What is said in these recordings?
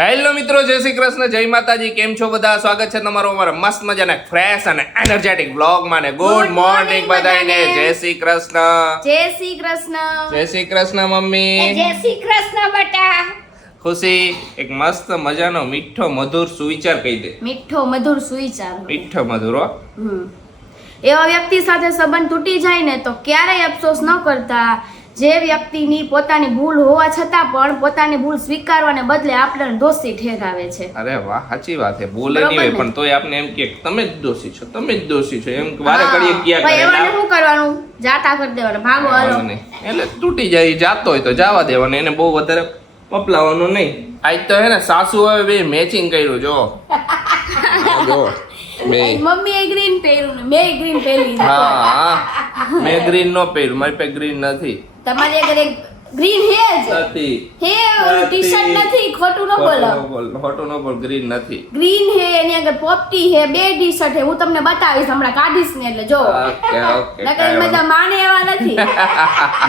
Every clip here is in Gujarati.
હેલો મિત્રો જય શ્રી કૃષ્ણ જય માતાજી કેમ છો બધા? સ્વાગત છે તમારું અમારા મસ્ત મજાના ફ્રેશ અને એનર્જેટિક બ્લોગમાં ને ગુડ મોર્નિંગ બધાને. જય શ્રી કૃષ્ણ. જય શ્રી કૃષ્ણ. જય શ્રી કૃષ્ણ મમ્મી. જય શ્રી કૃષ્ણ બટા. ખુશી એક મસ્ત મજાનો મીઠો મધુર સુવિચાર કહી દે. મીઠો મધુર સુવિચાર. મીઠો મધુર હો. એવા વ્યક્તિ સાથે સંબંધ તૂટી જાય ને તો ક્યારેય અફસોસ ન કરતા. જે વ્યક્તિની પોતાની ભૂલ હોવા છતાં પણ પોતાની ભૂલ સ્વીકારવાને બદલે આપણને દોષી ઠેરાવે છે. અરે વાહ સાચી વાત છે. બોલે નહીં હોય પણ તોય આપને એમ કે તમે જ દોષી છો તમે જ દોષી છો. એમ વારે ઘડીએ ક્યાં કરે એવાને શું કરવાનું? જાતા કરી દેવાનું. ભાગો હાલો. એટલે તૂટી જાય જાતો હોય તો જવા દેવાનું. એને બહુ વધારે પપલાવાનું નહીં. આજ તો હે ને સાસુ હવે બે મેચિંગ કર્યું જો. જો મમ્મી એ ગ્રીન પહેર્યું મે ગ્રીન પહેરી હા હા મેં ગ્રીન નો પહેર્યું. મારી પાસે ગ્રીન નથી. તમારી આગળ એક ગ્રીન હે જ. નથી. હે ટી શર્ટ નથી ખોટું ન બોલો. ખોટું ન બોલ ગ્રીન નથી. ગ્રીન હે એની આગળ પોપટી હે બે ટી શર્ટ હે હું તમને બતાવીશ હમણાં કાઢીશ ને એટલે જો. ઓકે ઓકે નકર બધા માને એવા નથી.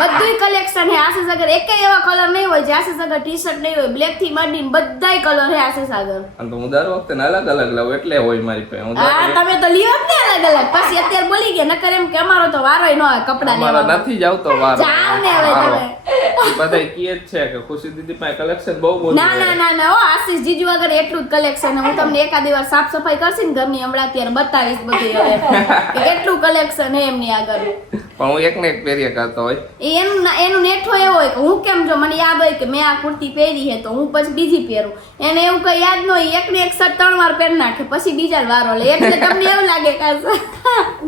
બધું કલેક્શન હે આશીષ આગળ એકેય એવા કલર નહીં હોય જે આશીષ આગળ ટી શર્ટ નહીં હોય બ્લેકથી માંડીને બધાય કલર હે આશીષ આગળ. અને તો હું દર વખતે અલગ અલગ લઉં એટલે હોય મારી પાસે. હું હા તમે તો લ્યો જ ને અલગ અલગ. પછી અત્યારે બોલી ગયા નકર એમ કે અમારો તો વારોય ન હોય કપડા લેવાનો. નથી જ આવતો વારો. જાવ ને હવે તમે. કહે જ છે કે ખુશી દીદી પાસે કલેક્શન બહુ મોટું ના ના ના ના ઓ આશીષ જીજુ આગળ એટલું જ કલેક્શન હું તમને એકાદ વાર સાફ સફાઈ કરશે ને ઘરની હમણાં અત્યારે બતાવીશ બધી હવે. કે કેટલું કલેક્શન હે એમની આગળ. પણ હું એક ને એક પહેર્યા કરતો હોય. એનું એનું નેઠો એવો હોય કે હું કેમ જો મને યાદ હોય કે મેં આ કુર્તી પહેરી છે તો હું પછી બીજી પહેરું. એને એવું કઈ યાદ ન હોય એક ને એક શર્ટ ત્રણ વાર પહેરી નાખે પછી બીજા વારો લે. એટલે તમને એવું લાગે કે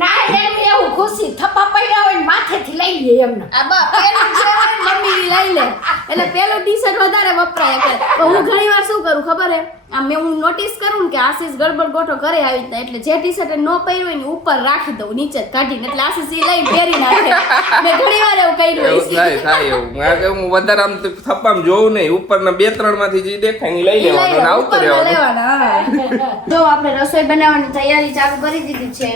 ના એમ એવું ખુશી થપ્પા પડ્યા હોય ને માથેથી લઈ લે એમને. આ બા છે હોય મમ્મી લઈ લે. એટલે પેલું ટી શર્ટ વધારે વપરાય એટલે પણ હું ઘણી વાર શું કરું ખબર હે આ મેં હું નોટિસ કરું ને કે આશીષ ગડબડ ગોઠો કરે આવી રીતના એટલે જે ટી શર્ટ ન પહેર્યું હોય ને ઉપર રાખી દઉં નીચે કાઢીને. એટલે આશીષ એ લઈને પહેરી નાખે. મેં ઘણી વાર એવું કર્યું થાય થાય એવું. કારણ કે હું વધારે આમ તો થપ્પામાં જોઉં નહીં. ઉપરના બે ત્રણમાંથી જે દેખાય લઈ લેવાનું આવતું રહેવાનું. જો આપણે રસોઈ બનાવવાની તૈયારી ચાલુ કરી દીધી છે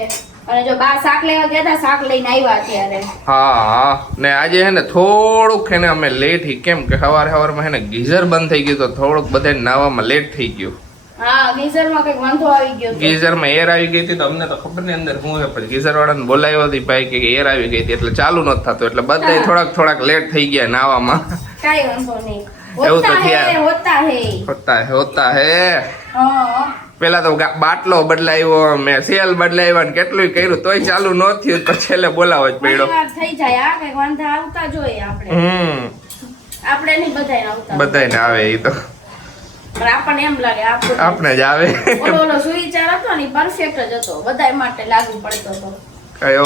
અને જો બા શાક લેવા ગયા હતા શાક લઈને આવ્યા અત્યારે. હા હા. ને આજે હે ને થોડુંક હે ને અમે લેટ હી. કેમ કે સવારે સવારમાં હે ને ગીઝર બંધ થઈ ગયું તો થોડુંક બધાને નાવામાં લેટ થઈ ગયું. હા ગીઝરમાં કંઈક વાંધો આવી ગયો ગીઝરમાં એર આવી ગઈ હતી તો અમને તો ખબર નહીં અંદર શું છે પછી ગીઝર વાળાને બોલાવ્યો હતી ભાઈ કે એર આવી ગઈ હતી એટલે ચાલુ નહોતું થતું એટલે બધા થોડાક થોડાક લેટ થઈ ગયા નાવામાં. કાંઈ વાંધો નહીં. એવું તો થયા. હોતા હે. હોતા હે હોતા હે. હા. પેલા તો બાટલો બદલાવ્યો મેં સેલ બદલાવ્યા ને કેટલું કર્યું તોય ચાલુ ન થયું તો છેલ્લે બોલાવો જ પડ્યો. થઈ જાય આ કંઈક વાંધા આવતા જોઈએ આપણે. હમ. આપણે નહીં બધાય આવતા. બધાને આવે એ તો. આપણને એમ લાગે આપણે જ આવે. ઓલો ઓલો સુવિચાર હતો ને પરફેક્ટ જ હતો. બધાય માટે લાગુ પડતો હતો. કયો?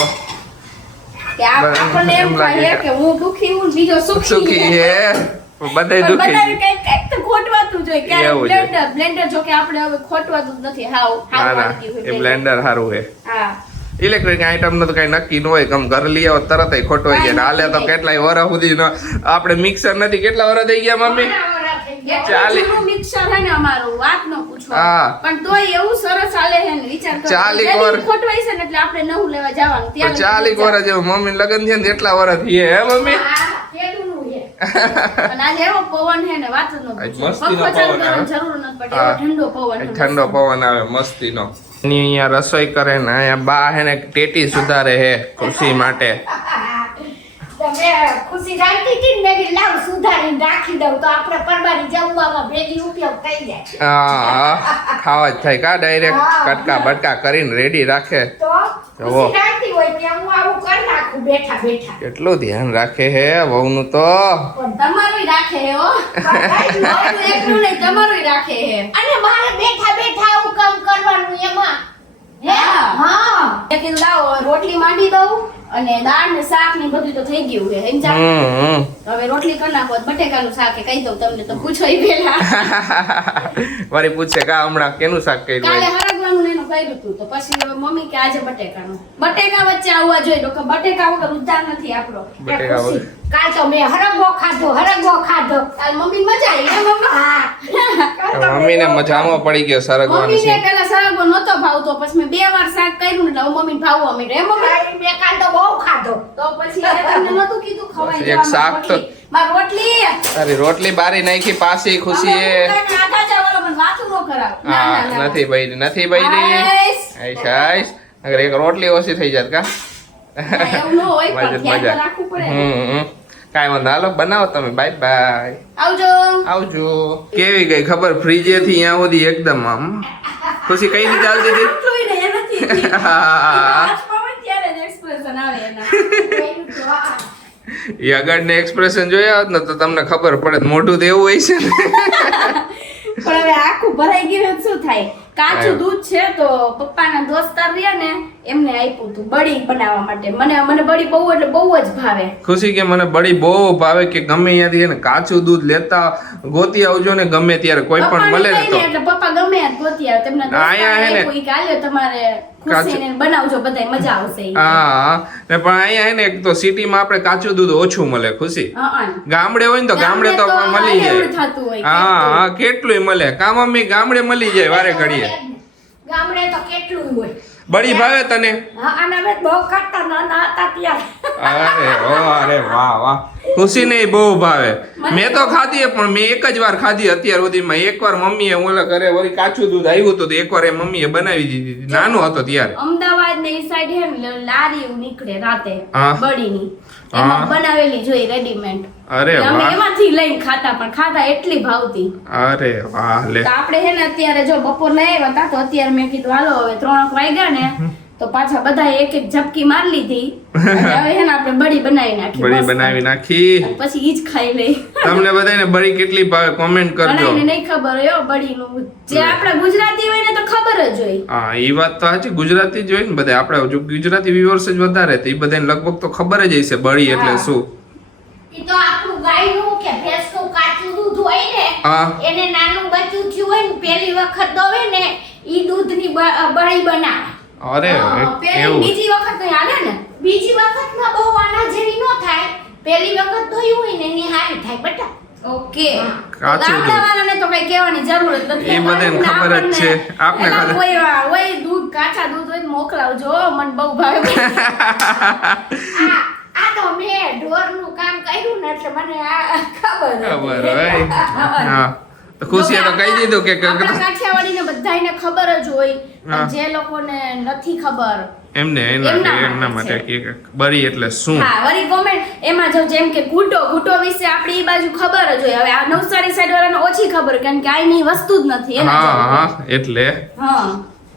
કે આપણને એમ એમ લાગે કે- કે હું દુખી હું બીજો સુખી સુખી હે. બધાય દુખે બધાને કંઈક કંઈક તો ખોટવાતું જોઈએ હોય છે. બ્લેન્ડર બ્લેન્ડર જો કે આપણે હવે ખોટવાતું જ નથી. હાવ હાવ એ બ્લેન્ડર સારું હે હા. ઇલેક્ટ્રિક આઈટમનું તો કઈ નક્કી ન હોય કમ ઘર લઈ આવો તરત ખોટવાઈ જાય. ને હાલે તો કેટલાય વર સુધી નો આપણે મિક્સર નથી. કેટલા વર થઈ ગયા મમ્મી? ચાલીક જેની વાર- ખોટવાય ને એટલે આપણે નવું લેવા જવાનું. પણ ચાલીક વર જેવું મમ્મી લગ્ન થયા ને એટલા વર્ષ હે મમ્મી? ઠંડો પવન આવે મસ્તી નો અહીંયા રસોઈ કરે ને અહીંયા બા હે ને ટેટી સુધારે હે ખુશી માટે. ખુશી રાખતી હતી ને મેં લાવ સુધારીને રાખી દઉં. તો આપણે પરબારી જમવામાં ભેગી ઉપયોગ થઈ જાય. હા હા. ખાવા જ થાય. કા ડાયરેક્ટ. કટકા બટકા કરીને રેડી રાખે. તો જુઓ. ખુશી રાખતી હોય ત્યાં હું આવું કરી નાખું બેઠા બેઠા. કેટલું ધ્યાન રાખે હે વહુનું તો? પણ તમારું રાખે હે ઓ એકલું નહીં તમારું રાખે હે. અને મારે બેઠા બેઠા આવું કામ કરવાનું એમાં. હે. હા. મેં લાવો રોટલી માંડી દઉં. અને દાળ ને શાક ને બધું તો થઈ ગયું છે એમ ચાલે? હવે રોટલી કરી નાખો બટેકાનું શાક કહી દઉં તમને તો પૂછો પહેલા. વળી પૂછે કા હમણાં કેનું શાક કર્યું કાલે હરગવાનું ને એનું કર્યું હતું તો પછી હવે મમ્મી કે આજે બટેકાનું. બટેકા વચ્ચે આવવા જોઈએ તો બટેકા વગર ઉદ્ધાર નથી આપણો. બટેકા વગર. કાલ તો મેં હરગવો ખાધો હરગવો ખાધો. કાલ મમ્મી મજા આવી હે. મમ્મી મમ્મી મમ્મીને મજામાં પડી ગયો સરગવો મમ્મી ને પેલા સરગવો નહોતો ભાવતો પછી મેં બે વાર શાક કર્યું ને એટલે હવે મમ્મીને ભાવવા માંડ્યો. હે મમ્મી? મેં કાલ તો બહુ ખાધો. તો પછી એને તમને નતું કીધું ખવાઈ એક શાક તો રોટલી. માર રોટલી. તારી રોટલી બારી નાખી પાછી ખુશી એ આટા ચાવલો મને વાતું ન કરાવ. ના ના હા નથી બૈરી નથી બૈરી. આઈસ. આઈશ આઈશ અગર એક રોટલી ઓછી થઈ જાત કા? એવું ન હોય પણ મજા ધ્યાન મજા. રાખવું પડે. હમ હમ. કાંઈ વાંધો હાલો બનાવો તમે. બાય બાય આવજો. આવજો. કેવી ગઈ ખબર? ફ્રીજે થી અહીંયા સુધી એકદમ આમ. ખુશી કઈ રીતે ચાલતી હતી. એ આગળને એક્સપ્રેશન જોયા હોત ને તો તમને ખબર પડે. મોઢું તો એવું હોય છે ને. પણ હવે આખું ભરાઈ ગયું શું થાય? કાચું દૂધ છે તો પપ્પાના દોસ્તાર રહ્યા ને એમને આપ્યું હતું બળી બનાવવા માટે. મને મને બળી બહુ એટલે બહુ જ ભાવે. ખુશી કે મને બળી બહુ ભાવે કે ગમે ત્યાંથી એને કાચું દૂધ લેતા ગોતી આવજો ને ગમે ત્યારે કોઈ પણ મળે ને તો. એટલે પપ્પા ગમે ત્યાં ગોતી આવે. તમને અહીંયા હે ને- કોઈ આપ્યું, ઈ કે આલ્યો તમારે ખુશીને બનાવજો બધાય મજા આવશે હા ને પણ અહીંયા હે ને એક તો સિટીમાં આપણે કાચું દૂધ ઓછું મળે ખુશી. ગામડે હોય ને તો ગામડે તો મળી જાય. હા કેટલું. હા કેટલુંય મળે. કામ મમ્મી ગામડે મળી જાય વારે ઘડીએ. ગામડે તો કેટલું હોય. બળી ભાવે તને? અરે ઓ અરે વાહ વાહ. ખુશી નહીં બહુ ભાવે. મેં તો ખાધી પણ મેં એક જ વાર ખાધી અત્યાર સુધીમાં. એક વાર મમ્મીએ ઓલા ઘરે વળી કાચું દૂધ આવ્યું હતું તો એક વાર એ મમ્મીએ બનાવી દીધી નાનું હતો ત્યારે. અમદાવાદ ને સાઈડ હે લારી નીકળે રાતે. બળીની. બનાવેલી જોઈ રેડીમેડ અરે વાહ. એમાંથી લઈને ખાતા પણ ખાતા એટલી ભાવતી. અરે વાહ લે. તો આપણે હે ને અત્યારે જો બપોર ના આવ્યા તા તો અત્યારે મેં કીધું હાલો હવે ત્રણ વાગ્યા ને તો પાછા બધા એક એક ઝપકી મારી લીધી. હવે હે ને આપણે બળી બનાવી નાખી બડી બનાવી નાખી. પછી ઈ જ ખાઈ લઈ. તમને બધાને બડી કેટલી ભાવે કોમેન્ટ કરજો. બનાવીને નહીં ખબર હોય બડી નું જે આપણા ગુજરાતી હોય ને તો ખબર જ હોય. હા ઈ વાત તો સાચી ગુજરાતી જ હોય ને બધા. આપણે જો ગુજરાતી વ્યુઅર્સ જ વધારે તો ઈ બધાને લગભગ તો ખબર જ હશે બળી એટલે શું. ઈ તો આપણું ગાયનું કે ભેંસનું કાચું દૂધ હોય ને એને નાનું બચ્ચું થયું હોય ને પહેલી વખત દોવે ને ઈ દૂધની બળી બનાવે. અરે પેલી એવું બીજી વખત નહીં હાલે ને? બીજી વખતમાં બહુ આના જેવી ન થાય પહેલી વખત ધોયું હોય ને એની હારી થાય બેટા. ઓકે. કાચું દૂધ. તો કઈ કહેવાની જરૂર જ નથી. એ બધાને ખબર જ છે. આપને ખબર. વા- હોય દૂધ કાચા દૂધ હોય મોકલાવજો મને બહુ ભાવે. આ આ તો મેં ઢોરનું કામ કર્યું ને એટલે મને આ ખબર ખબર હોય. હા. તો ખુશીએ તો કહી દીધું કે કે- આપણા કાઠિયાવાડીને બધાયને ખબર જ હોય જે લોકોને નથી ખબર. એમને એના એમના એમના માટે માટે એટલે શું? હા વળી કોમેન્ટ એમાં જો જેમ કે ગુટો ગુટો વિશે આપણી બાજુ ખબર જ હોય. હવે આ નવસારી સાઈડ વાળાને ઓછી ખબર કારણ કે આની વસ્તુ જ નથી હા હા એટલે. હા.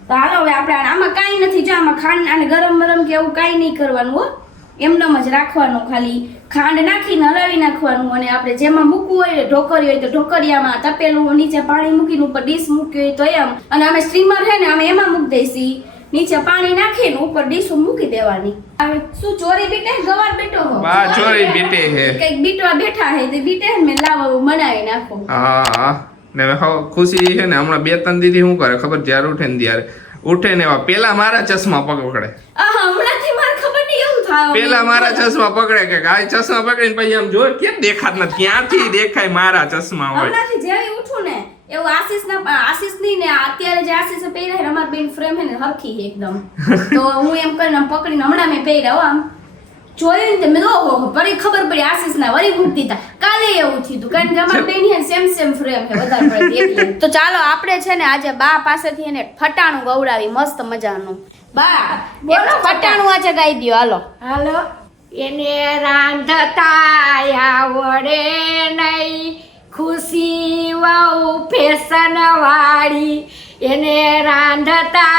તો હાલો હવે આપણે આમાં કાંઈ નથી. જો આમાં ખાંડ અને ગરમ ગરમ કે એવું કાંઈ નહીં કરવાનું હો. એમનેમ જ રાખવાનું ખાલી. ખાંડ નાખીને હલાવી નાખવાનું અને આપણે જેમાં મૂકવું હોય ઢોકરી હોય તો ઢોકરિયામાં તપેલું નીચે પાણી મૂકીને ઉપર ડીશ મૂકી હોય તો એમ. અને અમે સ્ટીમર છે ને અમે એમાં મૂકી દઈશી. નીચે પાણી નાખીને ઉપર ડીશ મૂકી દેવાની. હવે શું ચોરી બીટે ગવાર બેટો હો? બા ચોરી બીટે હે? કંઈક બીટવા બેઠા હે તે બીટે મે લાવો મનાવી નાખો. હા હા. ને હવે ખુશી છે ને હમણાં બે ત્રણ દીદી શું કરે? ખબર? જ્યારે ઉઠે ને ત્યારે. ઉઠે ને એવા પેલા મારા ચશ્મા પકડે. આ હમણાંથી મારે ખબર નહીં એવું થાય પેલા મારા ચશ્મા પકડે કે આ ચશ્મા પકડીને પછી આમ જો કેમ દેખાત નથી? ક્યાંથી દેખાય મારા ચશ્મા હોય? જેવી ઉઠું ને એવું આશીષ ના આશીષની ને અત્યારે જે આશીષ પહેર્યા છે અમારી બેન ફ્રેમ હે ને હરખી છે એકદમ. તો હું એમ કરીને આમ પકડીને હમણાં મેં પહેર્યા હો આમ. જોયું ને મેં ઓહો પરી ખબર પડી આશીષ ના વળી મૂકતી હતા કાલે એવું થયું હતું કારણ કે અમારી બેન હે સેમ સેમ ફ્રેમ હે વધારે પડતી એટલે. તો ચાલો આપણે છે ને આજે બા પાસેથી એને ફટાણું ગવડાવી મસ્ત મજાનું. બા બોલો ફટાણું આજે ગાઈ દ્યો હાલો. હાલો. એને રાંધતા આવડે નહીં ખુશી વહુ ફેશન વાળી એને રાંધતા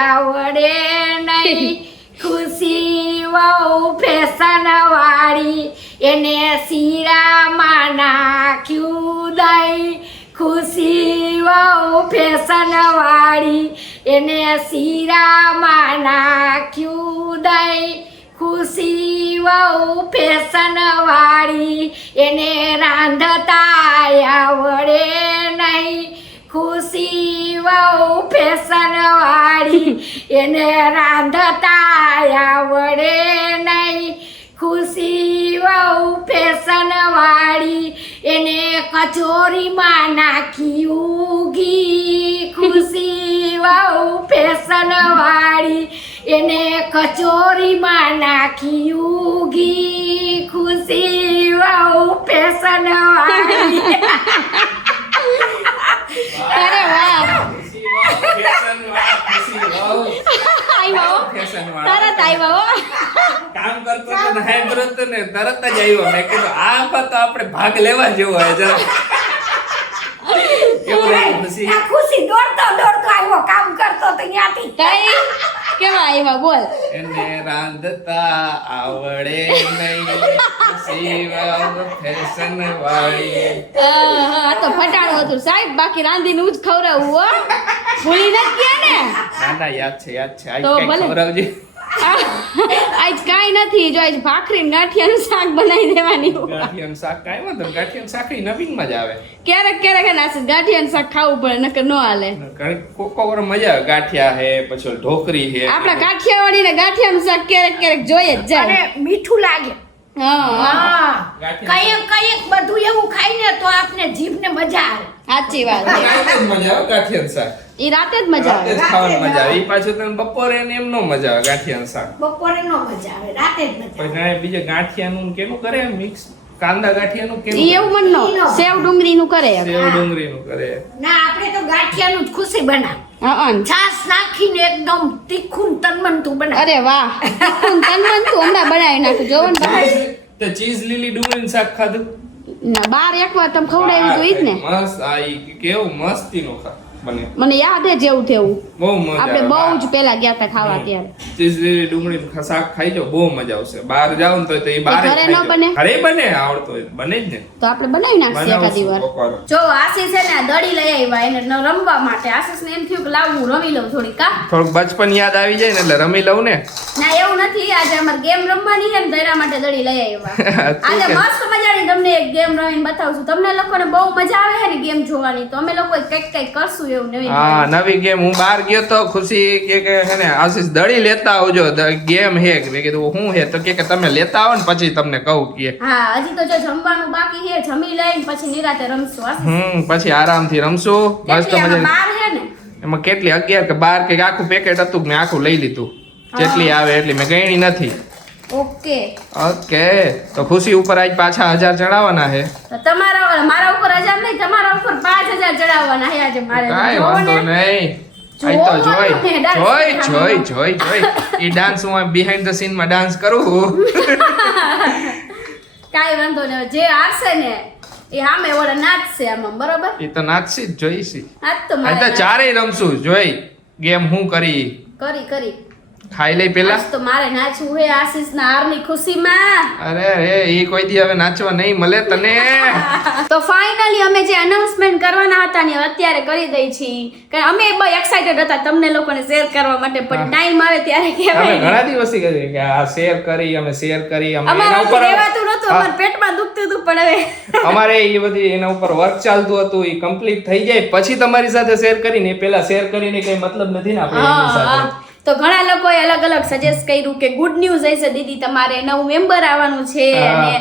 આવડે નહીં ખુશી વહુ ફેશન વાળી એને શીરામાં નાખ્યું દઈ ખુશી વહુ ફેશન વાળી એને શીરામાં નાખ્યું દઈ ખુશી વહુ ફેશન એને રાંધતા આવડે નહીં. ખુશી વહુ ફેશન એને રાંધતા આવડે નહીં. ખુશી વહુ ફેશન વાળી એને કચોરીમાં નાખ્યું ઘી ખુશી વહુ ફેશન વાળી એને કચોરીમાં નાખ્યું ઘી ખુશી વાવ ફેશન વાળી અરે વાહ આવ્યા હો. તરત આવ્યા હો. કામ કરતો તો ને હાંભળ્યો તો ને તરત જ આવ્યો. મેં કીધું આમાં તો આપણે ભાગ લેવા જેવો હોય જરા કેવું લાગ્યું? ખુશી? આ ખુશી દોડતો દોડતો આવ્યો કામ કરતો તો ત્યાંથી. કઈ કેવા આવ્યા? બોલ. એને રાંધતા આવડે નહીં. ફેશન વાળી. આ તો ફટાણું હતું. સાહેબ બાકી રાંધીને નું જ ખવડાવું હો. ભૂલી નથી ગયા ને? ના ના યાદ છે યાદ છે. તો કઈ ખવડાવજે. આ- આજ કાઈ નથી જો આજ ભાખરી ગાંઠિયાનું શાક બનાવી દેવાની ગાંઠિયાનું શાક કાઈ વાંધો ગાંઠિયાનું શાક ઈ નવીનમાં જ આવે. ક્યારેક ક્યારેક ના ગાંઠિયાનું શાક ખાવું પડે નકર નો હાલે. કોકો વર મજા આવે ગાંઠિયા હે પછી ઢોકરી હે. આપણા કાઠિયાવાડી ને ગાંઠિયાનું શાક ક્યારેક ક્યારેક જોઈએ જ અને મીઠું લાગે. હા. કંઈક કંઈક બધું એવું ખાઈને તો આપને જીભને મજા આવે. સાચી વાત. મજા આવે ગાંઠિયાનું શાક. એ રાતે જ મજા રાતે આવે જ ખાવાની મજા આવે. એ પાછું તને બપોરે ને એમ નો મજા આવે ગાંઠિયાનું શાક. બપોરે નો મજા આવે રાતે જ મજા પછી બીજે ગાંઠિયાનું કેનું કરે? મિક્સ કાંદા ગાંઠિયાનું કેનું એ એવું મન નો સેવ ડુંગળીનું કરે કરે? સેવ ડુંગળીનું કરે. ના આપણે તો ગાંઠિયાનું જ ખુશી બનાવ છાસ નાખીને એકદમ તીખું તનમનતું બનાવ અરે વાહ. તીખું ને તનમન તું હમણાં બનાવી નાખું. જોવો ને બહાર. તો ચીઝ લીલી ડુંગળીનું શાક ખાધું? ના બાર એકવાર તમે ખવડાવ્યું તો ઈ જ ને. મસ્ત. આ ઈ કેવું મસ્તીનું ખા બને મને યાદ હે જેવું થયું. બહુ મજા આપણે બહુ જ પેલા ગયા હતા ખાવા ત્યારે. લીલી શાક ખાઈ જાઓ બહુ મજા આવશે. બહાર જાવ ને તો એ બહાર ઘરે ન બને? ઘરે બને આવડતો બને જ ને. તો આપણે બનાવી નાખીએ એકાદી વાર. જો આશીષ છે ને દડી લઈ આવ્યા એને રમવા માટે. આશીષ ને એમ થયું કે લાવ હું રમી લઉં થોડી કા થોડુંક બચપન યાદ આવી જાય ને એટલે રમી લઉં ને. ના એવું નથી. આજે અમારે ગેમ રમવાની છે ને તો એના માટે દડી લઈ આવ્યા. આજે? મસ્ત મજાની તમને એક ગેમ રમીને બતાવશું તમને લોકોને બહુ મજા આવે છે ને ગેમ જોવાની. તો અમે લોકો કંઈક કંઈક કરશું હા નવી ગેમ. હું બહાર ગયો તો ખુશી કે કે હે ને આશીષ દળી લેતા આવજો. ગેમ હે. મેં કીધું હું હે? તો કે કે તમે લેતા આવો ને પછી તમને કહું કે. હા હજી તો જો જમવાનું બાકી હે જમી લઈને પછી નિરાતે રમશું હમ પછી આરામથી રમશું. મસ્ત મજા એમાં કેટલી? અગિયાર કે બાર કે આખું પેકેટ હતું મેં આખું લઈ લીધું. જેટલી આવે એટલી. મેં ગણી નથી. ઓકે. ઓકે. તો ખુશી ઉપર આજ પાછા હજાર ચડાવવાના છે તમારા મારા ઉપર હજાર નહીં તમારા ઉપર પાંચ હજાર ચડાવવાના છે આજે મારે. કાંઈ વાંધો નહીં. આઈ તો જોઈ. જોવો ને, dance જોઈ જોઈ જોઈ જોઈ. એ ડાન્સ હું બિહાઇન્ડ ધ સીનમાં ડાન્સ કરું. કાંઈ વાંધો નહીં. જે હારશે ને એ સામે ઓલા નાચશે આમાં બરોબર? એ તો નાચશે જ જોઈશી. આજ તો મારે તો ચારેય રમશું. જોઈ ગેમ હું કરી. કરી કરી. ખાઈ લઈ પેલા. તો મારે નાચવું હે આશીષ ના હારની ખુશીમાં. અરે રે એ કોઈ દી હવે નાચવા નહીં મળે તને. તો ફાઇનલી અમે જે અનાઉન્સમેન્ટ કરવાના હતા ને અત્યારે કરી દઈ છી. કે અમે બહુ એક્સાઇટેડ હતા તમને લોકોને શેર કરવા માટે પણ ટાઈમ આવે ત્યારે કહેવાય. ઘણા દિવસથી કરી કે આ શેર કરી અમે શેર કરી અમે એના ઉપર રહેવાતું નતું અમાર પેટમાં દુખતું હતું પણ હવે. અમારે એ બધી એના ઉપર વર્ક ચાલતું હતું એ કમ્પ્લીટ થઈ જાય. પછી તમારી સાથે શેર કરીને પેલા શેર કરીને કઈ મતલબ નથી ને આપણે સાથે. તો ઘણા લોકોએ અલગ અલગ સજેસ્ટ કર્યું કે ગુડ ન્યૂઝ હશે દીદી તમારે નવું મેમ્બર આવવાનું છે અને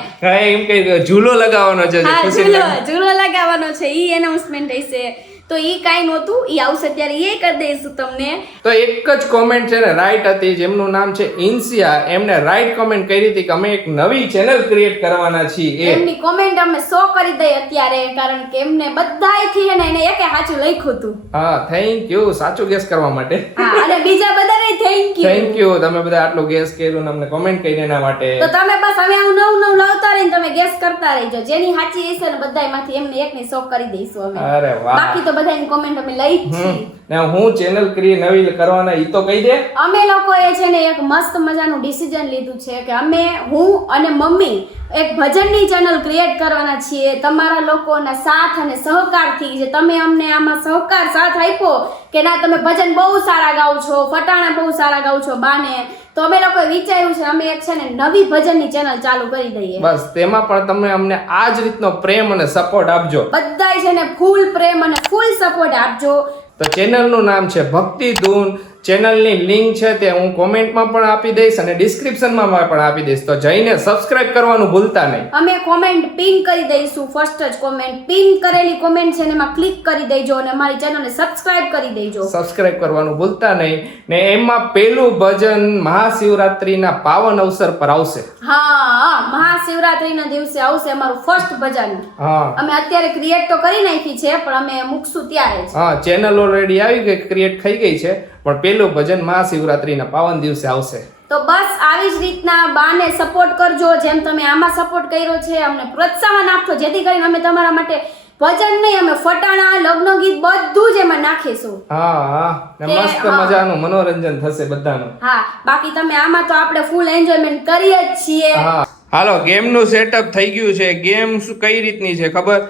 એમ કઈ ઝૂલો લગાવવાનો છે હા ઝૂલો ઝૂલો લગાવવાનો છે ઈ એનાઉન્સમેન્ટ હશે. તો ઈ કાંઈ નહોતું ઈ આવશે ત્યારે એ કરી દઈશું તમને. તો એક જ કોમેન્ટ છે ને રાઈટ હતી જેમનું નામ છે ઇન્સિયા. એમને રાઈટ કોમેન્ટ કરી હતી કે અમે એક નવી ચેનલ ક્રિએટ કરવાના છીએ. એમની કોમેન્ટ અમે શો કરી દઈ અત્યારે કારણ કે એમને બધાયથી છે ને એને એકે સાચું લખ્યું હતું. હા થેન્ક યુ સાચું ગેસ કરવા માટે. હા અને બીજા બધાને થેન્ક યુ થેન્ક યુ તમે બધા આટલું ગેસ કર્યું ને અમને કોમેન્ટ કરી એના માટે. તો તમે બસ હવે આવું નવું નવું લાવતા રહીને તમે ગેસ કરતા રહેજો. જેની સાચી હશે ને બધાયમાંથી એમને એકની શો કરી દઈશું અમે. અરે વાહ. બાકી તો બધાની કોમેન્ટ અમે લઈ જ છીએ. ને હું ચેનલ ક્રિએ નવી કરવાના ઈ તો કહી દે. અમે લોકોએ છે ને એક મસ્ત મજાનું ડિસિઝન લીધું છે કે અમે હું અને મમ્મી એક ભજનની ચેનલ ક્રિએટ કરવાના છીએ. તમારા લોકોના સાથ અને સહકારથી જે તમે અમને આમાં સહકાર સાથ આપ્યો કે ના તમે ભજન બહુ સારા ગાઓ છો ફટાણા બહુ સારા ગાઓ છો બાને તો અમે લોકોએ વિચાર્યું છે અમે એક છે ને નવી ભજનની ચેનલ ચાલુ કરી દઈએ. બસ તેમાં પણ તમે અમને આ જ રીતનો પ્રેમ અને સપોર્ટ આપજો. બધાય છે ને ફૂલ પ્રેમ અને ફૂલ સપોર્ટ આપજો. તો ચેનલનું નામ છે ભક્તિ ધૂન. ચેનલની લિંક છે તે હું કોમેન્ટમાં પણ આપી દઈશ અને ડિસ્ક્રિપ્શનમાં પણ આપી દઈશ. તો જઈને સબસ્ક્રાઇબ કરવાનું ભૂલતા નહીં. અમે કોમેન્ટ પિન કરી દઈશું. ફર્સ્ટ જ કોમેન્ટ પિન કરેલી કોમેન્ટ છે ને એમાં ક્લિક કરી દેજો અને અમારી ચેનલને સબસ્ક્રાઇબ કરી દેજો. સબસ્ક્રાઇબ કરવાનું ભૂલતા નહીં. ને એમાં પેલું ભજન મહાશિવરાત્રિના પાવન અવસર પર આવશે. હા મહાશિવરાત્રીના દિવસે આવશે અમારું ફર્સ્ટ ભજન. હા. અમે અત્યારે ક્રિએટ તો કરી નાખી છે પણ અમે મૂકશું ત્યારે હા ચેનલ ઓલરેડી આવી ગઈ ક્રિએટ થઈ ગઈ છે. પણ પેલું ભજન મહાશિવરાત્રિના પાવન દિવસે આવશે. તો બસ આવી જ રીતના બાને સપોર્ટ કરજો જેમ તમે આમાં સપોર્ટ કર્યો છે અમને પ્રોત્સાહન આપજો જેથી કરીને અમે તમારા માટે ભજન નહીં અમે ફટાણા લગ્ન ગીત બધું જ એમાં નાખીશું. હા હા. મસ્ત મજાનું મનોરંજન થશે બધાનું. હા બાકી તમે આમાં તો આપણે ફૂલ એન્જોયમેન્ટ કરીએ જ છીએ. હા. હાલો ગેમનું સેટઅપ થઈ ગયું છે. ગેમ શું કઈ રીતની છે ખબર?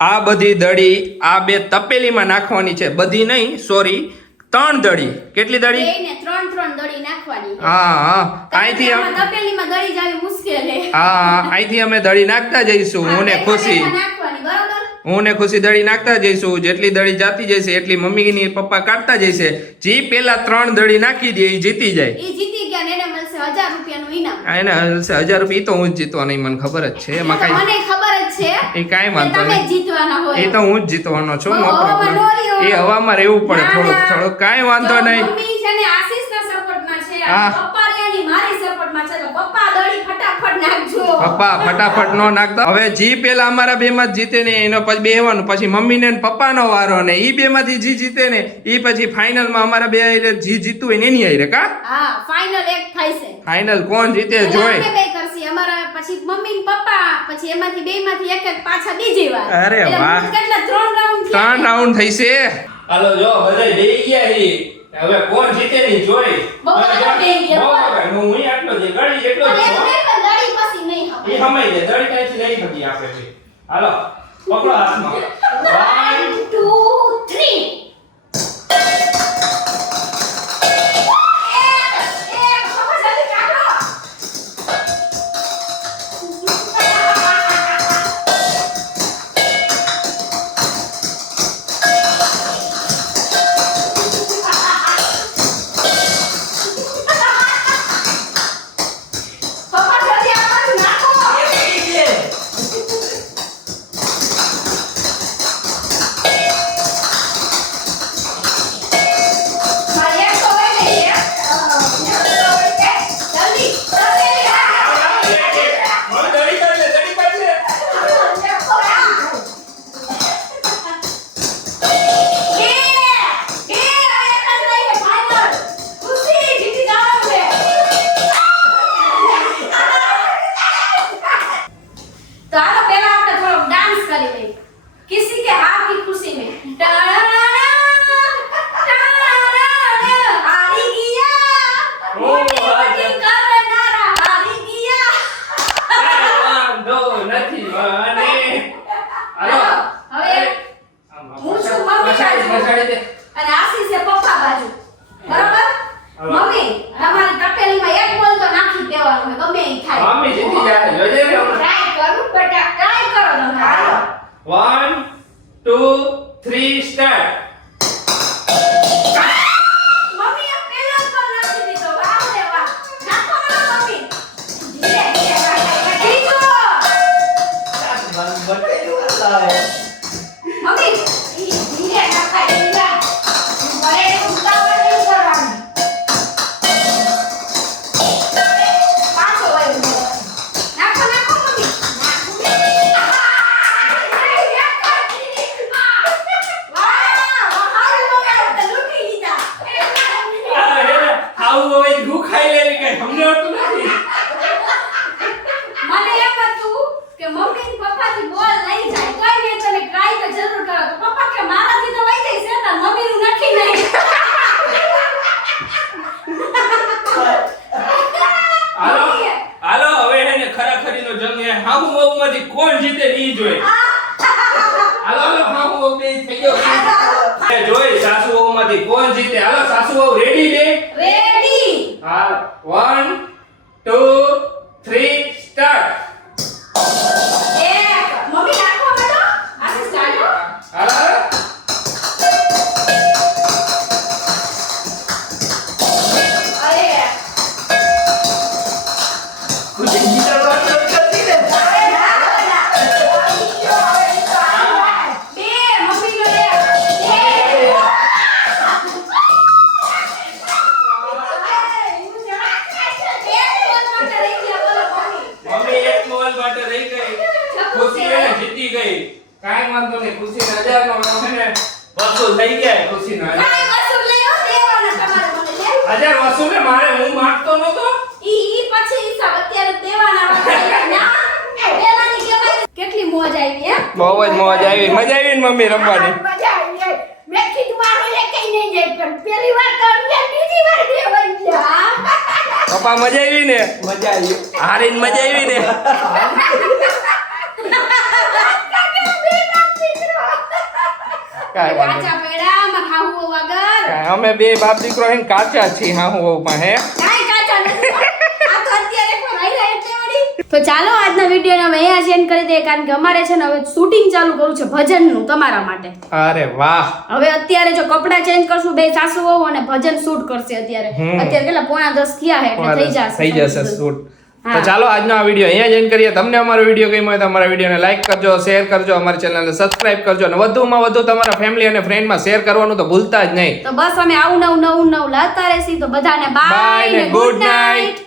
આ બધી દડી આ બે તપેલીમાં નાખવાની છે. બધી નહીં સોરી ત્રણ દડી કેટલી દડી ત્રણ ત્રણ દડી નાખવાની. હા હા. અહીંથી તપેલીમાં દડી જાવી મુશ્કેલ છે. હા અહીંથી અમે દડી નાખતા જઈશું. હું ને ખુશી. હું ને ખુશી દડી નાખતા જઈશું. જેટલી દડી જાતી જશે એટલી મમ્મીની પપ્પા કાઢતા જશે. જે પેલા ત્રણ દડી નાખી દે એ જીતી જાય. જીતી ને એને મળશે હજાર રૂપિયાનું ઇનામ. આ એને રૂપિયા તો હું જ જીતવા નહીં મને ખબર જ છે. એમાં કાંઈ મને ખબર જ છે એ કાંઈ વાંધો તમે નહીં. જીતવાના હોય. એ તો હું જ જીતવાનો છું નો પ્રોબ્લેમ એ હવામાં રહેવું પડે થોડુંક. થોડુંક. કાંઈ વાંધો નહીં. મમ્મી છે ને હા. પપ્પા મારી છે તો પપ્પા દડી ફટાફટ નાખજો. પપ્પા ફટાફટ નો નાખતા. હવે જી પેલા અમારા બે માં જીતે ને એનો પછી બેહવાનું પછી મમ્મી ને પપ્પાનો વારો ને ઈ બે માંથી જી જીતે ને ઈ પછી ફાઇનલમાં અમારા બે આઈ જી જીતું હોય ને એની હારે કા? હા ફાઇનલ એક થાય છે. ફાઇનલ કોણ જીતે? જોય. જોઈ અમે બે કરસી અમારા પછી મમ્મી ને પપ્પા પછી એમાંથી બે માંથી એક એક પાછા બીજી વાર. અરે વાહ. કેટલા ત્રણ રાઉન્ડ ત્રણ રાઉન્ડ થઈ છે હાલો જો બધા જઈ ગયા હી હવે કોણ જીતે ની જોઈ બહુ વખત હું હું આટલો જ ગળી એટલો જ પણ ગળી પછી નહીં આપણે એ સમય લે ગળી કાંઈથી નહીં થતી છે. હાલો પકડો હાથમાં. 1 2 કોણ જીતે ને ઈ જોઈ. હાલો હાલો વહુ બે થઈ ગયો. જોઈ સાસુ વહુમાંથી કોણ જીતે? હાલો સાસુ વહુ રેડી બે લઈ હજાર વસૂલે મારે હું માંગતો નતો ઈ ઈ પછી હિસાબ અત્યારે દેવાના હતા. ના, દેવાની કહેવાય. કેટલી મોજ આવી હે? બહુ જ મોજ આવી. મજા આવી ને મમ્મી રમવાની. મજા આવી મેં કીધું મારો એકેય નહીં જાય પણ પેલી વાર તો બીજી વાર દેવાઈ ગયા. પપ્પા મજા આવી ને? મજા આવી. હારીને મજા આવી ને? કાંઈ વાંધો કાચા પેડા માં ખાવું વગર કાંઈ અમે બે બાપ દીકરો હે કાચા છીએ હા હું વહુ હે? તો ચાલો આજના વિડીયોને અમે અહીંયા સેન્ડ કરી દઈએ કારણ કે અમારે છે ને હવે શૂટિંગ ચાલુ કરવું છે ભજનનું તમારા માટે. અરે વાહ! હવે અત્યારે જો કપડાં ચેન્જ કરશું બે સાસુ અને ભજન શૂટ કરશે અત્યારે. અત્યારે કેટલા પોણા દસ થયા હે એટલે થઈ જશે થઈ જશે શૂટ તો ચાલો આજનો આ વીડિયો અહીંયા જ કરીએ. તમને અમારો વીડિયો ગમ્યો હોય તો અમારા વિડીયોને લાઈક કરજો શેર કરજો અમારી ચેનલને સબસ્ક્રાઇબ કરજો અને વધુમાં વધુ તમારા ફેમિલી અને ફ્રેન્ડમાં શેર કરવાનું તો ભૂલતા જ નહીં. તો બસ અમે આવું નવું નવું નવું લાવતા રહેશી. તો બધાને બાય બાય ગુડ નાઇટ